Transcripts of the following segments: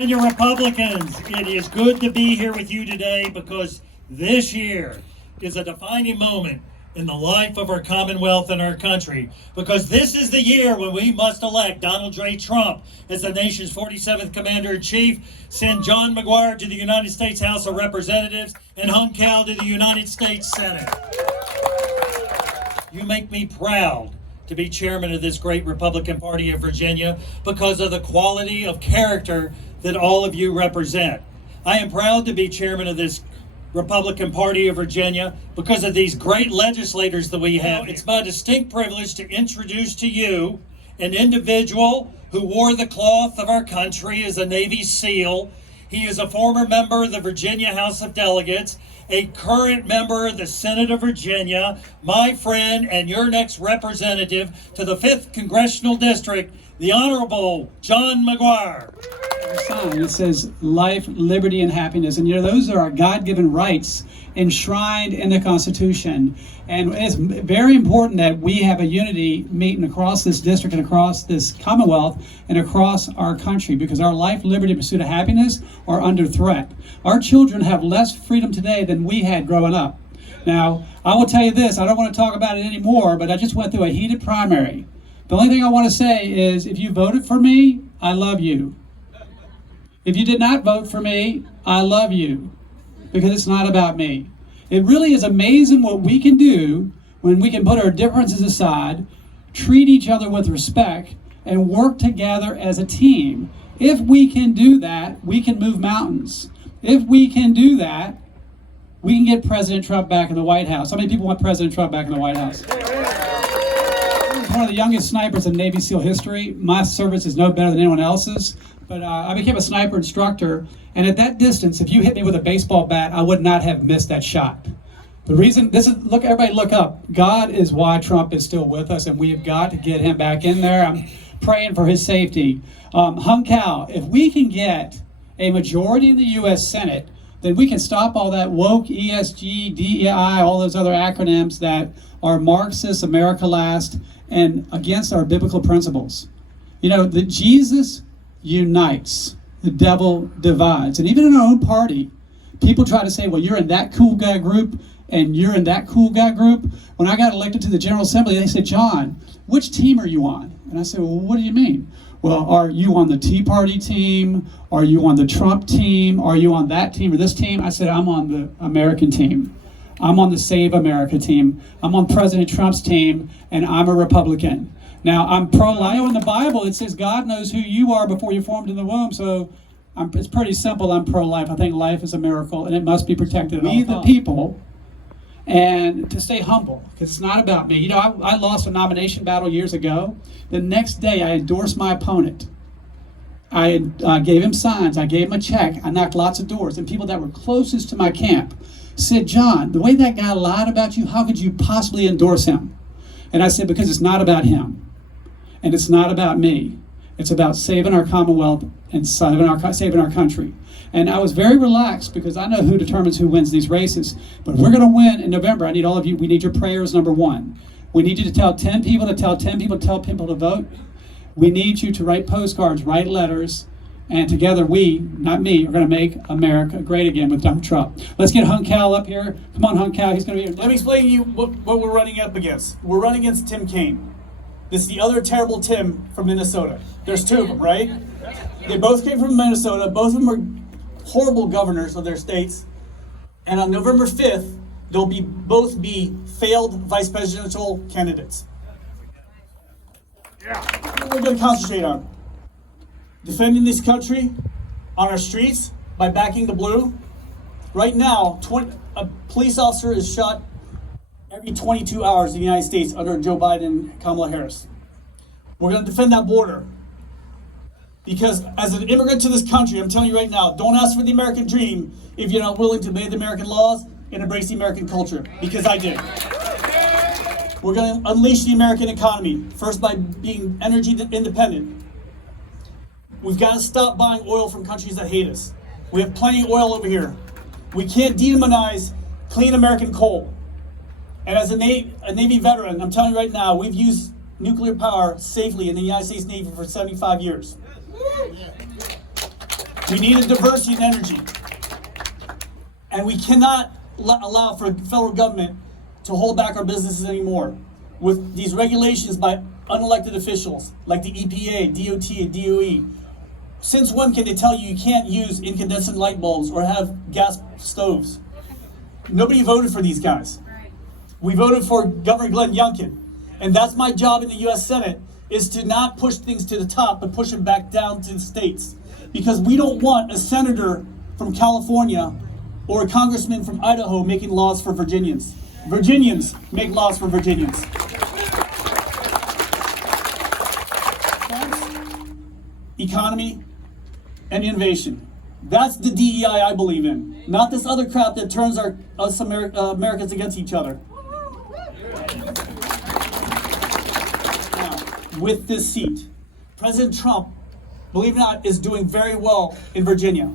Virginia Republicans, it is good to be here with you today because this year is a defining moment in the life of our Commonwealth and our country, because this is the year when we must elect Donald J. Trump as the nation's 47th Commander-in-Chief, send John McGuire to the United States House of Representatives, and Hung Cal to the United States Senate. You make me proud to be chairman of this great Republican Party of Virginia because of the quality of character that all of you represent. I am proud to be chairman of this Republican Party of Virginia because of these great legislators that we have. It's my distinct privilege to introduce to you an individual who wore the cloth of our country as a Navy SEAL. He is a former member of the Virginia House of Delegates, a current member of the Senate of Virginia, my friend and your next representative to the 5th Congressional District, the Honorable John McGuire. Sign. It says life, liberty, and happiness. And those are our God-given rights enshrined in the Constitution. And it's very important that we have a unity meeting across this district and across this Commonwealth and across our country, because our life, liberty, and pursuit of happiness are under threat. Our children have less freedom today than we had growing up. Now, I will tell you this, I don't want to talk about it anymore, but I just went through a heated primary. The only thing I want to say is, if you voted for me, I love you. If you did not vote for me, I love you, because it's not about me. It really is amazing what we can do when we can put our differences aside, treat each other with respect, and work together as a team. If we can do that, we can move mountains. If we can do that, we can get President Trump back in the White House. How many people want President Trump back in the White House? One of the youngest snipers in Navy SEAL history. My service is no better than anyone else's. But I became a sniper instructor, and at that distance, if you hit me with a baseball bat, I would not have missed that shot. The reason, look, everybody look up. God is why Trump is still with us, and we have got to get him back in there. I'm praying for his safety. Hung Cal, if we can get a majority in the U.S. Senate, then we can stop all that woke, ESG, DEI, all those other acronyms that are Marxist, America last, and against our biblical principles. That Jesus unites, the devil divides. And even in our own party, people try to say, well, you're in that cool guy group and you're in that cool guy group. When I got elected to the General Assembly, they said, John, which team are you on? And I said, well, what do you mean? Well, are you on the Tea Party team? Are you on the Trump team? Are you on that team or this team? I said, I'm on the American team. I'm on the Save America team. I'm on President Trump's team, and I'm a Republican. Now, I'm pro-life. In the Bible, it says God knows who you are before you're formed in the womb, so it's pretty simple. I'm pro-life. I think life is a miracle, and it must be protected. We, the people, and to stay humble, because it's not about me. I lost a nomination battle years ago. The next day, I endorsed my opponent. I gave him signs. I gave him a check. I knocked lots of doors, and people that were closest to my camp said, John, the way that guy lied about you, how could you possibly endorse him? And I said, because it's not about him. And it's not about me. It's about saving our Commonwealth and saving our country. And I was very relaxed because I know who determines who wins these races. But if we're going to win in November, I need all of you. We need your prayers, number one. We need you to tell 10 people to tell 10 people to tell people to vote. We need you to write postcards, write letters. And together we, not me, are going to make America great again with Donald Trump. Let's get Hung Cal up here. Come on, Hung Cal. He's going to be here. Let me explain to you what we're running up against. We're running against Tim Kaine. This is the other terrible Tim from Minnesota. There's two of them, right? They both came from Minnesota. Both of them are horrible governors of their states. And on November 5th, they'll both be failed vice presidential candidates. Yeah. What we're going to concentrate on: defending this country on our streets by backing the blue. Right now, a police officer is shot every 22 hours in the United States under Joe Biden and Kamala Harris. We're going to defend that border. Because as an immigrant to this country, I'm telling you right now, don't ask for the American dream if you're not willing to obey the American laws and embrace the American culture. Because I did. We're going to unleash the American economy, first by being energy independent. We've got to stop buying oil from countries that hate us. We have plenty of oil over here. We can't demonize clean American coal. And as a Navy veteran, I'm telling you right now, we've used nuclear power safely in the United States Navy for 75 years. We need a diversity in energy. And we cannot allow for federal government to hold back our businesses anymore with these regulations by unelected officials like the EPA, DOT, and DOE. Since when can they tell you can't use incandescent light bulbs or have gas stoves? Nobody voted for these guys. We voted for Governor Glenn Youngkin. And that's my job in the US Senate, is to not push things to the top, but push them back down to the states. Because we don't want a senator from California or a congressman from Idaho making laws for Virginians. Virginians make laws for Virginians. Economy and innovation. That's the DEI I believe in, not this other crap that turns us Americans against each other. Now, with this seat, President Trump, believe it or not, is doing very well in Virginia.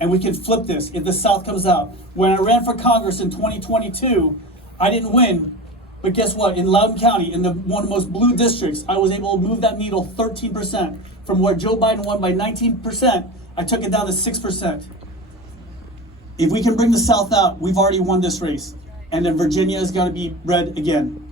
And we can flip this if the South comes out. When I ran for Congress in 2022, I didn't win, but guess what? In Loudoun County, in one of the most blue districts, I was able to move that needle 13%. From where Joe Biden won by 19%, I took it down to 6%. If we can bring the South out, we've already won this race. And then Virginia is going to be red again.